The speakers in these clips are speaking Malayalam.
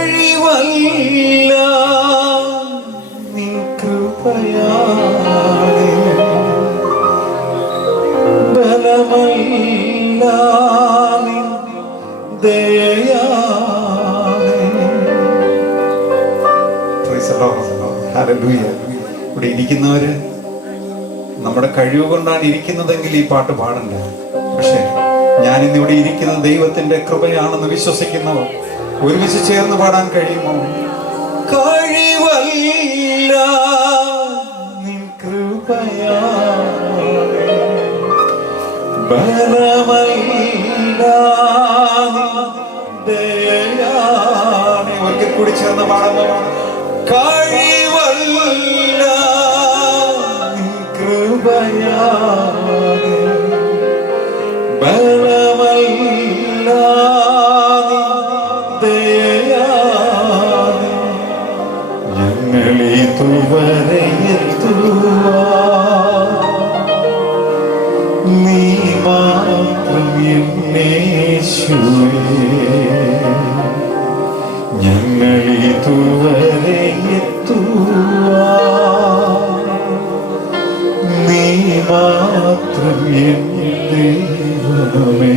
കഴിവല്ല നിൻ കൃപയാണ്, ബലമല്ല നിൻ ദയയാണ്. ഹല്ലേലൂയ. ഇവിടെ ഇരിക്കുന്നവര് നമ്മുടെ കഴിവ് കൊണ്ടാണ് ഇരിക്കുന്നതെങ്കിൽ ഈ പാട്ട് പാടണ്ട. പക്ഷെ ഞാനിന്നിവിടെ ഇരിക്കുന്നത് ദൈവത്തിന്റെ കൃപയാണെന്ന് വിശ്വസിക്കുന്നവർ ഒരുമിച്ച് ചേർന്ന് പാടാൻ കഴിയുമോ? കഴിവല്ല നിൻ കൃപയാണ്, ബലമല്ല നിൻ ദയയാണ്. ഒരിക്കൽ കൂടി ചേർന്ന് പാടാമോ? കഴിവല്ല നിൻ കൃപയാണ്, ബലമല്ല നിൻ ദയയാണ്. ഞങ്ങളിതുവരെ എത്തുവാൻ നീ മാത്രം യേശുവേ. ഞങ്ങളിതുവരെ എത്തുവാൻ നീ മാത്രം ദൈവമേ.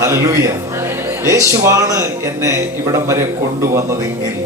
ഹല്ലേലൂയ. യേശുവാണ് എന്നെ ഇവിടം വരെ കൊണ്ടുവന്നതെങ്കിൽ,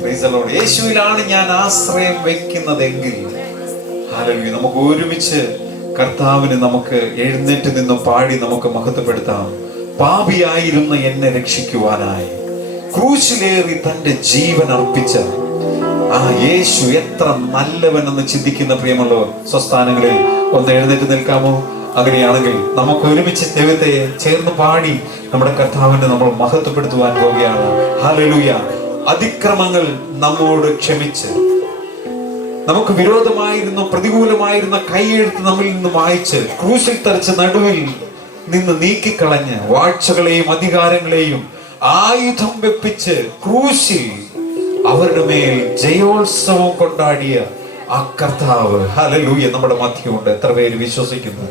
പ്രൈസ് ദി ലോർഡ്, യേശുവിലാണ് ഞാൻ ആശ്രയം വെക്കുന്നതെങ്കിൽ, ഹല്ലേലൂയ, നമുക്ക് ഒരുമിച്ച് കർത്താവിന് നമുക്ക് എഴുന്നേറ്റ് നിന്ന് പാടി നമുക്ക് മഹത്വപ്പെടുത്താം. പാപിയായിരുന്ന എന്നെ രക്ഷിക്കുവാനായി ക്രൂശിലേറി തന്റെ ജീവൻ അർപ്പിച്ച ആ യേശു എത്ര നല്ലവനെന്ന് ചിന്തിക്കുന്ന പ്രിയമുള്ളവർ സ്വസ്ഥാനങ്ങളിൽ ഒന്ന് എഴുന്നേറ്റ് നിൽക്കാമോ? അങ്ങനെയാണെങ്കിൽ നമുക്ക് ഒരുമിച്ച് ദൈവത്തെ ചേർന്ന് പാടി നമ്മുടെ കർത്താവിനെ നമ്മൾ മഹത്വപ്പെടുത്തുവാൻ പോവുകയാണ്. ഹല്ലേലൂയ. അതിക്രമങ്ങൾ നമ്മോട് ക്ഷമിച്ച്, നമുക്ക് വിരോധമായിരുന്ന പ്രതികൂലമായിരുന്ന കൈയെഴുത്ത് നമ്മിൽ നിന്ന് മായ്ച്ച്, ക്രൂശിൽ തറച്ച് നടുവിൽ നിന്ന് നീക്കിക്കളഞ്ഞ്, വാഴ്ചകളെയും അധികാരങ്ങളെയും ആയുധം വെപ്പിച്ച് ക്രൂശിൽ അവരുടെ മേൽ ജയോത്സവം കൊണ്ടാടിയ ആ കർത്താവ്, ഹല്ലേലൂയ, നമ്മുടെ മധ്യമുണ്ട്. എത്ര പേര് വിശ്വസിക്കുന്നു?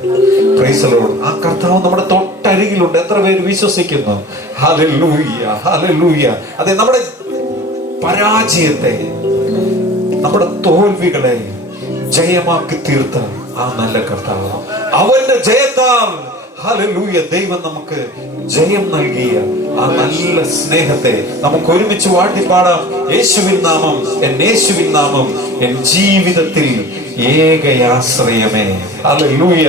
Praise the Lord. ആ കർത്താവ് നമ്മുടെ തൊട്ടരികിലുണ്ട്. എത്ര പേര് വിശ്വസിക്കുന്നു? Hallelujah, hallelujah. അതെ, നമ്മുടെ പരാജയത്തെ, നമ്മുടെ തോൽവികളെ ജയമാക്കി തീർത്ത ആ നല്ല കർത്താവ്, അവന്റെ ജയത്താൽ, ഹല്ലേലൂയ, ദൈവം നമുക്ക് ജയം നൽകിയ ആ നല്ല സ്നേഹത്തെ നമുക്ക് ഒരുമിച്ച് വാഴ്ത്തിപ്പാടാം. യേശുവിൻ നാമം, യേശുവിൻ നാമം എൻ ജീവിതത്തിൽ ഏകയാശ്രയമേ. ഹല്ലേലൂയ.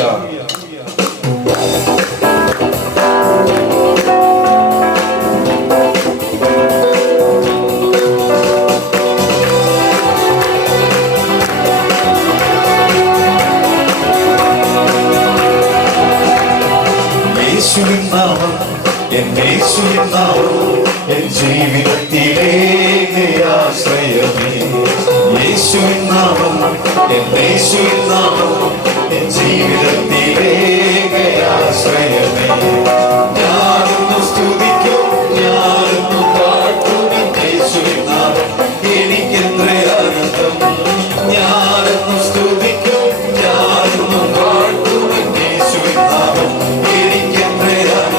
എൻ ജീവിതത്തിലെ ആശ്രയമേ. യേശുവിൻ നാമം, യേശുവിൻ നാമം എൻ ജീവിതത്തിലെ ആശ്രയമേ. ഞാനൊന്നു സ്തുതിക്കും, ഞാനൊന്നു പാട്ടും യേശുവിൻ നാമം എനിക്കെത്ര ആനന്ദം. ഞാനൊന്നു സ്തുതിക്കും, ഞാനൊന്നു പാട്ടും യേശുവിൻ നാമം എനിക്കെത്ര ആനന്ദം.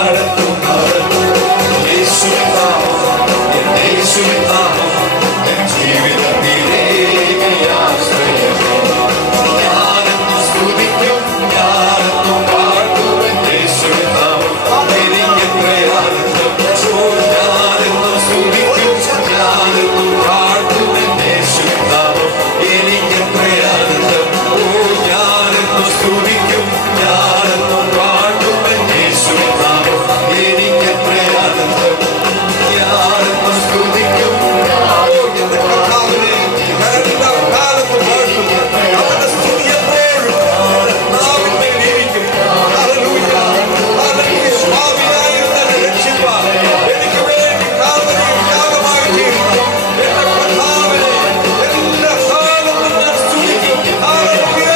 നടത്തുന്നവൻ യേശുവിൻ നാമം, എൻ യേശുവിൻ നാമം, എൻ ജീവിതത്തിലേക്ക് ആശ്രയമേ. ഞാനെന്നും സ്തുതിക്കും, ഞാനെന്നും പാടുവൻ യേശുവിൻ നാമം, എനിക്കെത്ര ആനന്ദം. ഞാനെന്നും സ്തുതിക്കും, ഞാനെന്നും പാടുവൻ യേശുവിൻ നാമം, എനിക്കെത്ര ആനന്ദം. ഞാനെന്നും സ്തുതിക്കും, ഞാനെന്നും പാടുവൻ യേശുവിൻ നാമം, എനിക്കെത്ര ആനന്ദം. ഞാനെന്നും സ്തുതിക്കും, എന്റെ കർത്താവിനെ എല്ലാ കാലത്തും പാടുന്നു. അവന്റെ സ്തുതി എപ്പോഴും നാവിന്മേലിരിക്കും. Hallelujah, hallelujah. പാപിയായിരുന്ന എന്നെ രക്ഷിപ്പാൻ എനിക്ക് വേണ്ടി കാൽവരിയിൽ യാഗമായി തീർന്നു എന്റെ കർത്താവിനെ എല്ലാ കാലത്തും ഞാൻ സ്തുതിക്കും. ഹല്ലേലൂയ.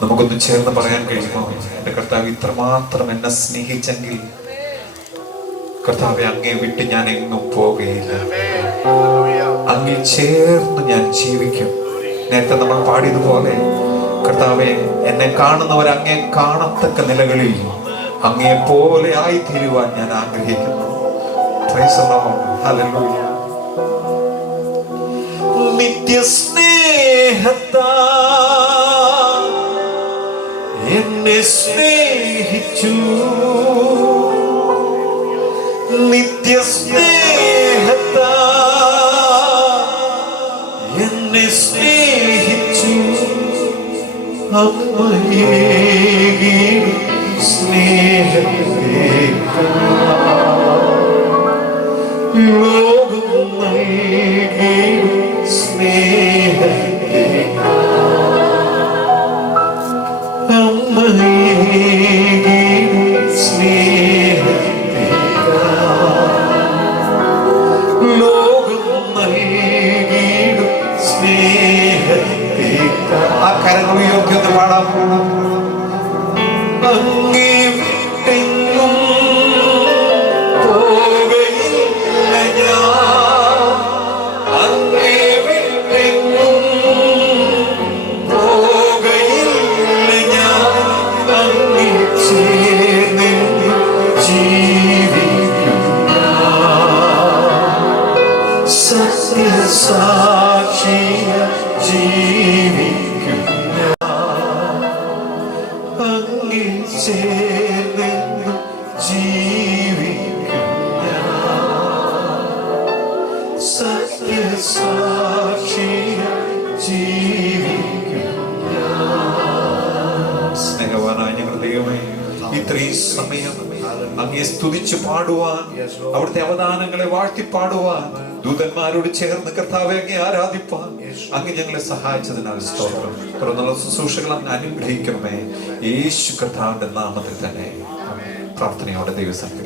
നമുക്കൊന്ന് ചേർന്ന് പറയാൻ കഴിയുമോ? എന്റെ കർത്താവ് ഇത്രമാത്രം എന്നെ സ്നേഹിച്ചെങ്കിൽ കർത്താവെ അങ്ങേ വിട്ട് ഞാൻ എങ്ങും പോകുകയില്ല. അങ്ങിൽ ചേർന്ന് ഞാൻ ജീവിക്കും. നേരത്തെ നമ്മൾ പാടിയതുപോലെ കർത്താവെ എന്നെ കാണുന്നവർ അങ്ങേ കാണത്തക്ക നിലകളിൽ അങ്ങേ പോലെ ആയി തീരുവാൻ ഞാൻ ആഗ്രഹിക്കുന്നു. Praise the Lord. ഹല്ലേലൂയ. നിത്യസ്നേഹത്താ എന്നെ സ്നേഹിച്ചു, നിത്യസ്നേഹത്താ എന്നെ സ്നേഹിച്ചു, അമ്മയേകി സ്നേഹത്തെ ലോകം നൽകി സ്നേഹത്തെ സ്നേഹത്തെ ലോകം നൽകിയിടും സ്നേഹത്തെ. ആ കരങ്ങൾ ഉയർത്തി ഒന്ന് പാടാൻ പോകണം. അങ്ങേ വിട്ടെങ്ങും പോകയില്ല ഞാൻ, അങ്ങേ വിട്ടെങ്ങും പോകയില്ല ഞാൻ, അങ്ങേ ചേർന്ന് ജീവിക്കും സത്യസാക്ഷിയ ജീവിക്കും അങ്ങേ ചേർന്ന് ജീവിക്കും സത്യസാക്ഷിയ ജീവിക്കും. സ്നേഹവാനായ ഞങ്ങളുടെ ദൈവമേ, ഇത്രയും സമയം അങ്ങയെ സ്തുതിച്ചു പാടുവാൻ, അവിടുത്തെ അവദാനങ്ങളെ വാഴ്ത്തി പാടുവാൻ, ദൂതന്മാരോട് ചേർന്ന് കർത്താവെ അങ്ങയെ ആരാധിപ്പാൻ അങ്ങ് ഞങ്ങളെ സഹായിച്ചതിനാൽ സ്തോത്രം. തുടർന്നുള്ള ശുശ്രൂഷകൾ അങ്ങ് അനുഗ്രഹിക്കണമേ. യേശു കർത്താവിന്റെ നാമത്തിൽ തന്നെ പ്രാർത്ഥനയോടെ ദൈവസന്നിധിയിൽ